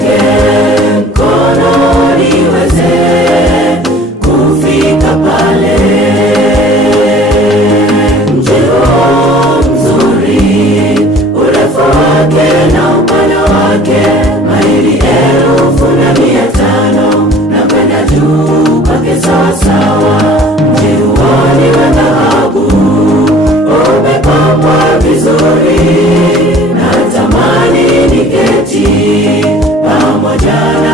nishike mkono niweze kufika pale. Mji huo mzuri, urefu wake na upana wake maili 1500 na kwenda juu kwake sawasawa. Mji huo ni wa dhahabu, umepambwa vizuri, natamani niketi pamoja na